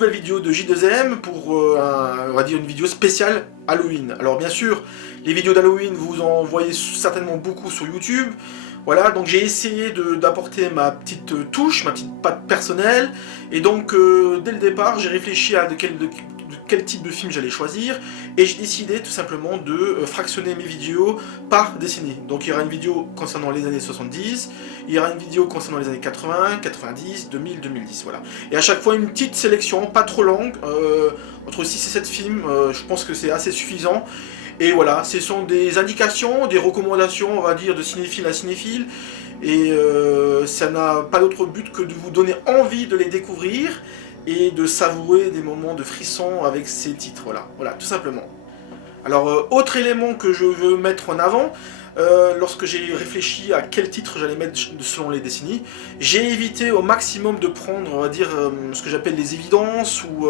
nouvelle vidéo de J2M pour, on va dire, une vidéo spéciale Halloween. Alors bien sûr, les vidéos d'Halloween, vous en voyez certainement beaucoup sur YouTube. Voilà, donc j'ai essayé d'apporter ma petite touche, ma petite patte personnelle. Et donc, dès le départ, j'ai réfléchi à de quel type de film j'allais choisir. Et j'ai décidé tout simplement de fractionner mes vidéos par décennie. Donc il y aura une vidéo concernant les années 70, il y aura une vidéo concernant les années 80, 90, 2000, 2010, voilà. Et à chaque fois une petite sélection, pas trop longue, entre 6 et 7 films, je pense que c'est assez suffisant. Et voilà, ce sont des indications, des recommandations, on va dire, de cinéphile à cinéphile. Et ça n'a pas d'autre but que de vous donner envie de les découvrir et de savourer des moments de frisson avec ces titres-là. Voilà, tout simplement. Alors, autre élément que je veux mettre en avant, lorsque j'ai réfléchi à quel titre j'allais mettre selon les décennies, j'ai évité au maximum de prendre, on va dire, ce que j'appelle les évidences, ou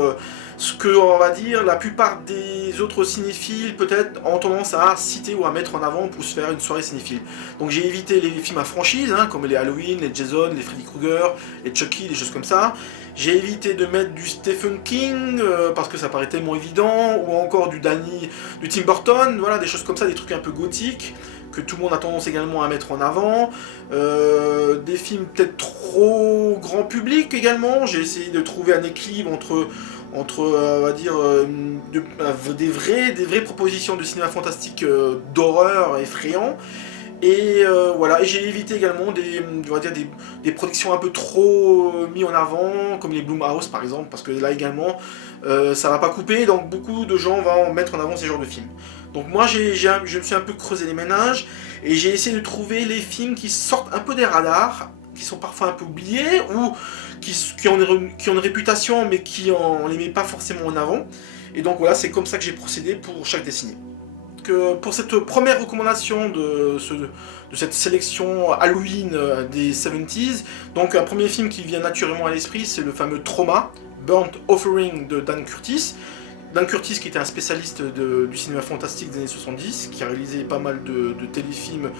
ce que, on va dire, la plupart des autres cinéphiles, peut-être, ont tendance à citer ou à mettre en avant pour se faire une soirée cinéphile. Donc j'ai évité les films à franchise, hein, comme les Halloween, les Jason, les Freddy Krueger, les Chucky, des choses comme ça. J'ai évité de mettre du Stephen King, parce que ça paraît tellement évident, ou encore du Tim Burton, voilà, des choses comme ça, des trucs un peu gothiques, que tout le monde a tendance également à mettre en avant. Des films peut-être trop grand public également. J'ai essayé de trouver un équilibre entre on va dire, des vraies propositions de cinéma fantastique d'horreur effrayant. Et voilà, et j'ai évité également on va dire des productions un peu trop mises en avant, comme les Blumhouse par exemple, parce que là également, ça va pas couper, donc beaucoup de gens vont mettre en avant ces genres de films. Donc moi, je me suis un peu creusé les méninges, et j'ai essayé de trouver les films qui sortent un peu des radars, qui sont parfois un peu oubliés, ou qui ont une réputation, mais on les met pas forcément en avant. Et donc voilà, c'est comme ça que j'ai procédé pour chaque décennie. Pour cette première recommandation de cette sélection Halloween des 70s, donc un premier film qui vient naturellement à l'esprit, c'est le fameux Trauma, Burnt Offering de Dan Curtis. Dan Curtis, qui était un spécialiste du cinéma fantastique des années 70, qui a réalisé pas mal de téléfilms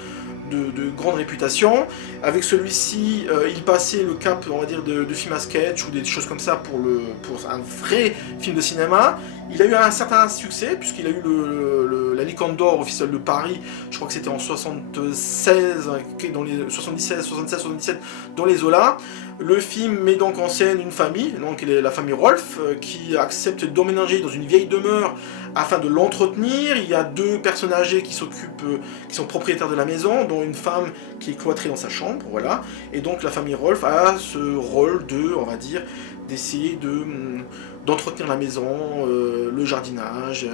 de grande réputation. Avec celui-ci, il passait le cap, on va dire, de films à sketch ou des choses comme ça pour un vrai film de cinéma. Il a eu un certain succès, puisqu'il a eu la Licorne d'Or officielle de Paris, je crois que c'était en 76, dans les 76, 76, 77, dans les Zola. Le film met donc en scène une famille, donc la famille Rolf, qui accepte d'emménager dans une vieille demeure afin de l'entretenir. Il y a deux personnes âgées qui sont propriétaires de la maison, dont une femme qui est cloîtrée dans sa chambre, voilà. Et donc la famille Rolf a ce rôle on va dire, d'essayer d'entretenir la maison, le jardinage,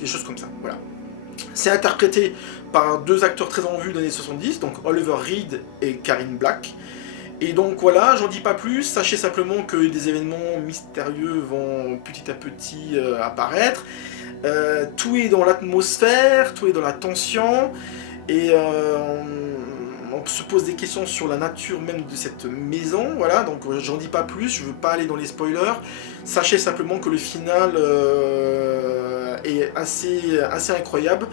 des choses comme ça, voilà. C'est interprété par deux acteurs très en vue des années 70, donc Oliver Reed et Karine Black. Et donc voilà, j'en dis pas plus, sachez simplement que des événements mystérieux vont petit à petit apparaître. Tout est dans l'atmosphère, tout est dans la tension, et on se pose des questions sur la nature même de cette maison, voilà, donc j'en dis pas plus, je veux pas aller dans les spoilers. Sachez simplement que le final est assez incroyable,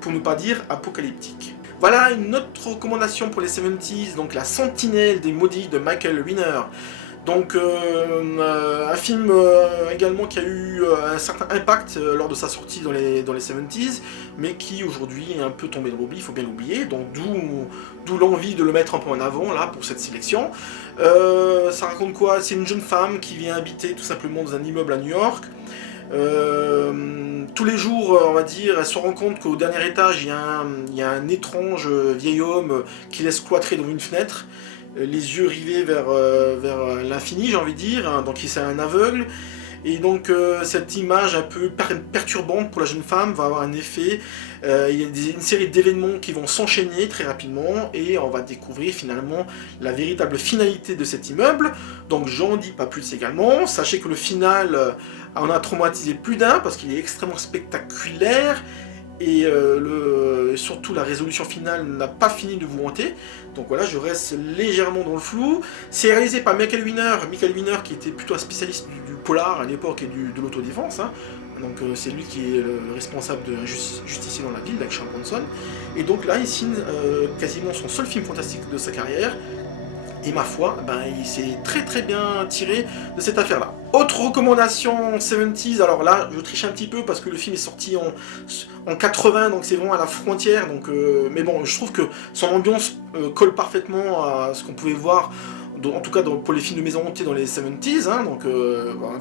pour ne pas dire apocalyptique. Voilà une autre recommandation pour les 70s, donc La Sentinelle des Maudits de Michael Winner. Donc un film également qui a eu un certain impact lors de sa sortie dans les 70s, mais qui aujourd'hui est un peu tombé dans l'oubli, il faut bien l'oublier, donc d'où l'envie de le mettre un peu en avant là pour cette sélection. Ça raconte quoi? C'est une jeune femme qui vient habiter tout simplement dans un immeuble à New York. Tous les jours, on va dire, elle se rend compte qu'au dernier étage, il y a un étrange vieil homme qui laisse cloîtrer dans une fenêtre, les yeux rivés vers l'infini, j'ai envie de dire, hein, donc c'est un aveugle. Et donc cette image un peu perturbante pour la jeune femme va avoir un effet. Il y a une série d'événements qui vont s'enchaîner très rapidement, et on va découvrir finalement la véritable finalité de cet immeuble. Donc j'en dis pas plus également. Sachez que le final en a traumatisé plus d'un, parce qu'il est extrêmement spectaculaire, et surtout la résolution finale n'a pas fini de vous hanter. Donc voilà, je reste légèrement dans le flou. C'est réalisé par Michael Winner qui était plutôt un spécialiste du polar à l'époque et de l'autodéfense, hein. Donc c'est lui qui est le responsable de Justicier dans la ville, avec Charles Bronson. Et donc là, il signe quasiment son seul film fantastique de sa carrière, Et ma foi, ben, il s'est très bien tiré de cette affaire-là. Autre recommandation 70s, alors là, je triche un petit peu parce que le film est sorti en 80, donc c'est vraiment à la frontière. Donc, mais bon, je trouve que son ambiance colle parfaitement à ce qu'on pouvait voir, en tout cas pour les films de maison hantée dans les 70s. Hein, donc,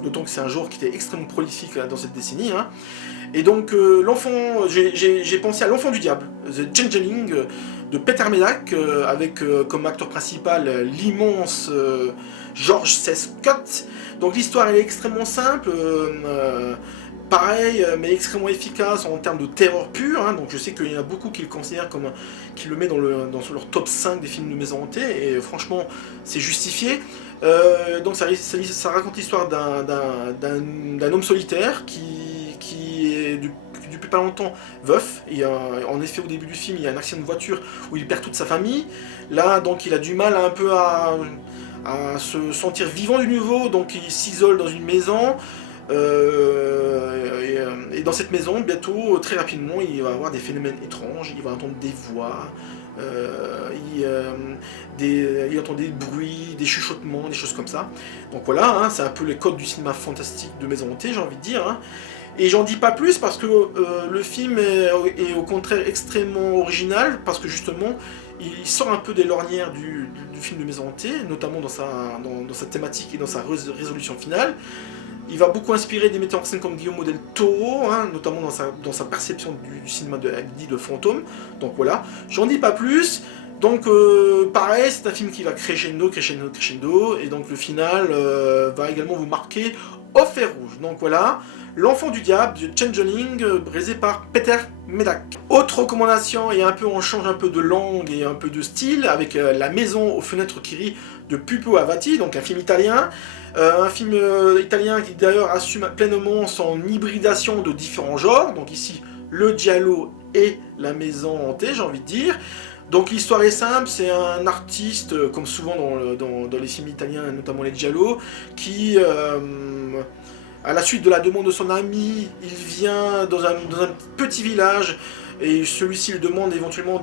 d'autant que c'est un genre qui était extrêmement prolifique dans cette décennie. Hein. Et donc, j'ai pensé à L'Enfant du Diable, The Changeling, de Peter Medak, avec comme acteur principal l'immense George C. Scott. Donc l'histoire elle est extrêmement simple, pareil, mais extrêmement efficace en termes de terreur pure. Hein. Donc je sais qu'il y en a beaucoup qui le considèrent comme qui le met dans leur top 5 des films de maison hantée, et franchement c'est justifié. Donc ça raconte l'histoire d'un homme solitaire qui est depuis pas longtemps veuf. Et en effet, au début du film, il y a un accident de voiture où il perd toute sa famille. Là, donc, il a du mal un peu à se sentir vivant de nouveau, donc il s'isole dans une maison. Et dans cette maison, bientôt, très rapidement, il va avoir des phénomènes étranges, il va entendre des voix, il entend des bruits, des chuchotements, des choses comme ça. Donc voilà, hein, c'est un peu les codes du cinéma fantastique de maison hantée, j'ai envie de dire. Hein. Et j'en dis pas plus parce que le film est au contraire extrêmement original, parce que justement, il sort un peu des lornières du film de maison hantée, notamment dans sa thématique et dans sa résolution finale. Il va beaucoup inspirer des metteurs en scène comme Guillermo del Toro, hein, notamment dans sa perception du cinéma dit de fantôme. Donc voilà, j'en dis pas plus. Donc pareil, c'est un film qui va crescendo, et donc le final va également vous marquer au fer rouge. Donc voilà, L'Enfant du Diable, The Changeling, brisé par Peter Medak. Autre recommandation, et on change un peu de langue et un peu de style, avec La Maison aux fenêtres qui rit de Pupo Avati, donc un film italien. Un film italien qui d'ailleurs assume pleinement son hybridation de différents genres, donc ici le giallo et la maison hantée, j'ai envie de dire. Donc l'histoire est simple, c'est un artiste, comme souvent dans les films italiens, notamment les giallo, qui, à la suite de la demande de son ami, il vient dans un petit village, et celui-ci lui demande éventuellement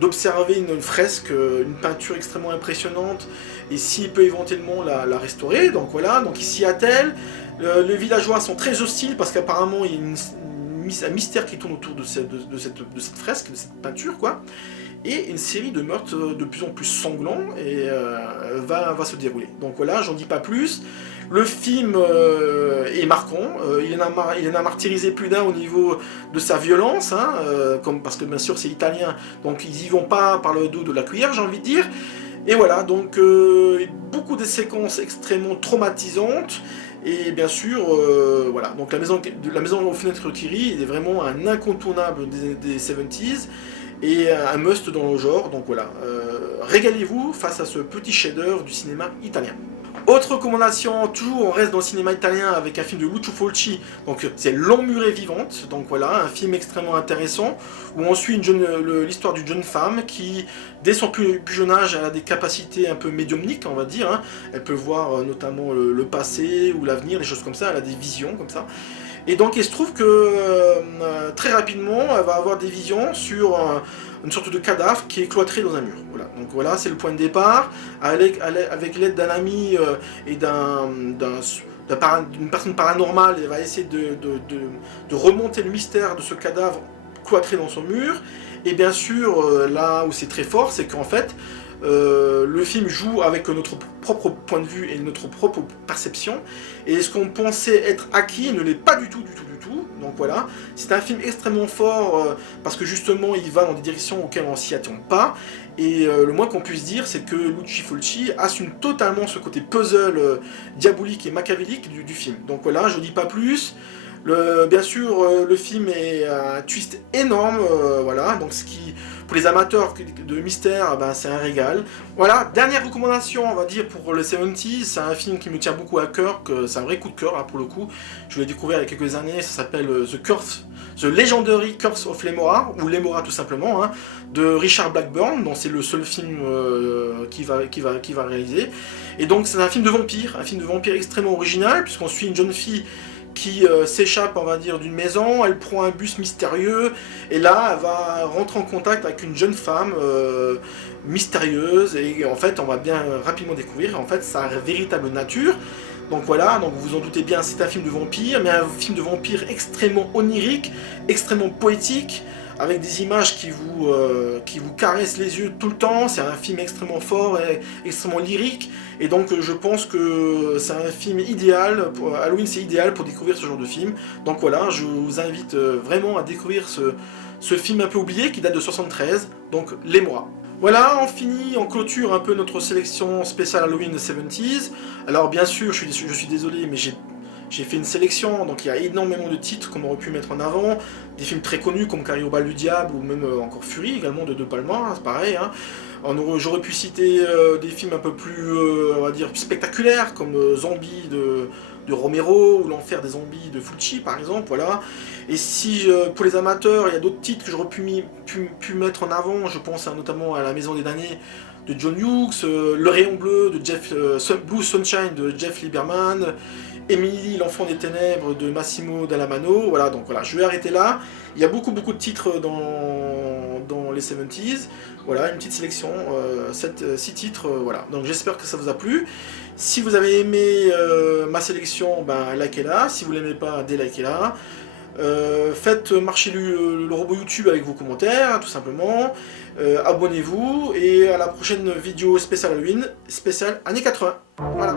d'observer une fresque, une peinture extrêmement impressionnante, et s'il peut éventuellement la restaurer. Donc voilà, donc il s'y attelle. Les villageois sont très hostiles parce qu'apparemment il y a un mystère qui tourne autour de cette fresque, de cette peinture, quoi. Et une série de meurtres de plus en plus sanglants va se dérouler. Donc voilà, j'en dis pas plus. Le film est marquant, il en a martyrisé plus d'un au niveau de sa violence, hein, parce que bien sûr c'est italien, donc ils y vont pas par le dos de la cuillère, j'ai envie de dire. Et voilà, donc beaucoup de séquences extrêmement traumatisantes. Et bien sûr, voilà, donc la maison aux fenêtres qui rit est vraiment un incontournable des 70s et un must dans le genre. Donc voilà, régalez-vous face à ce petit chef-d'œuvre du cinéma italien. Autre recommandation, toujours on reste dans le cinéma italien avec un film de Lucio Fulci, donc c'est L'Emmurée vivante, donc voilà, un film extrêmement intéressant où on suit l'histoire d'une jeune femme qui, dès son plus jeune âge, elle a des capacités un peu médiumniques, on va dire, hein. Elle peut voir notamment le passé ou l'avenir, des choses comme ça, elle a des visions comme ça. Et donc il se trouve que très rapidement, elle va avoir des visions sur une sorte de cadavre qui est cloîtré dans un mur. Voilà. Donc voilà, c'est le point de départ. Avec l'aide d'un ami et d'une personne paranormale, elle va essayer de remonter le mystère de ce cadavre cloîtré dans son mur. Et bien sûr, là où c'est très fort, c'est qu'en fait, le film joue avec notre propre point de vue et notre propre perception, et ce qu'on pensait être acquis ne l'est pas du tout. Donc voilà, c'est un film extrêmement fort parce que justement il va dans des directions auxquelles on s'y attend pas, et le moins qu'on puisse dire c'est que Lucio Fulci assume totalement ce côté puzzle diabolique et machiavélique du film. Donc voilà, je dis pas plus. Bien sûr, le film est un twist énorme, voilà, donc ce qui, pour les amateurs de mystère, ben, c'est un régal. Voilà, dernière recommandation, on va dire, pour le 70s, c'est un film qui me tient beaucoup à cœur, c'est un vrai coup de cœur, là, pour le coup. Je l'ai découvert il y a quelques années, ça s'appelle The Legendary Curse of Lemora, ou Lemora tout simplement, hein, de Richard Blackburn, dont c'est le seul film qu'il va réaliser. Et donc c'est un film de vampire extrêmement original, puisqu'on suit une jeune fille qui s'échappe, on va dire, d'une maison, elle prend un bus mystérieux, et là, elle va rentrer en contact avec une jeune femme mystérieuse, et en fait, on va bien rapidement découvrir, en fait, sa véritable nature. Donc voilà, donc vous vous en doutez bien, c'est un film de vampire, mais un film de vampire extrêmement onirique, extrêmement poétique, avec des images qui vous caressent les yeux tout le temps. C'est un film extrêmement fort et extrêmement lyrique, et donc je pense que c'est un film idéal, Halloween c'est idéal pour découvrir ce genre de film. Donc voilà, je vous invite vraiment à découvrir ce film un peu oublié qui date de 73, donc Les Mois. Voilà, on finit, on clôture un peu notre sélection spéciale Halloween 70s. Alors bien sûr, je suis désolé, mais j'ai fait une sélection, donc il y a énormément de titres qu'on aurait pu mettre en avant, des films très connus comme Carré au bal du diable, ou même encore Fury également de Palma, hein, c'est pareil. Hein. J'aurais pu citer des films un peu plus, on va dire, spectaculaires, comme Zombie de Romero, ou L'Enfer des zombies de Fulci par exemple, voilà. Et si, pour les amateurs, il y a d'autres titres que j'aurais pu mettre en avant, je pense notamment à La Maison des Damnés de John Hughes, Le Rayon Bleu de Blue Sunshine de Jeff Lieberman, Emily, l'enfant des ténèbres de Massimo Dallamano, voilà, donc voilà, je vais arrêter là. Il y a beaucoup de titres dans les 70s, voilà, une petite sélection, 6 titres, voilà. Donc j'espère que ça vous a plu. Si vous avez aimé ma sélection, ben likez-la, si vous l'aimez pas, délikez-la. Faites marcher le robot YouTube avec vos commentaires, tout simplement. Abonnez-vous, et à la prochaine vidéo spéciale Halloween, spéciale années 80. Voilà.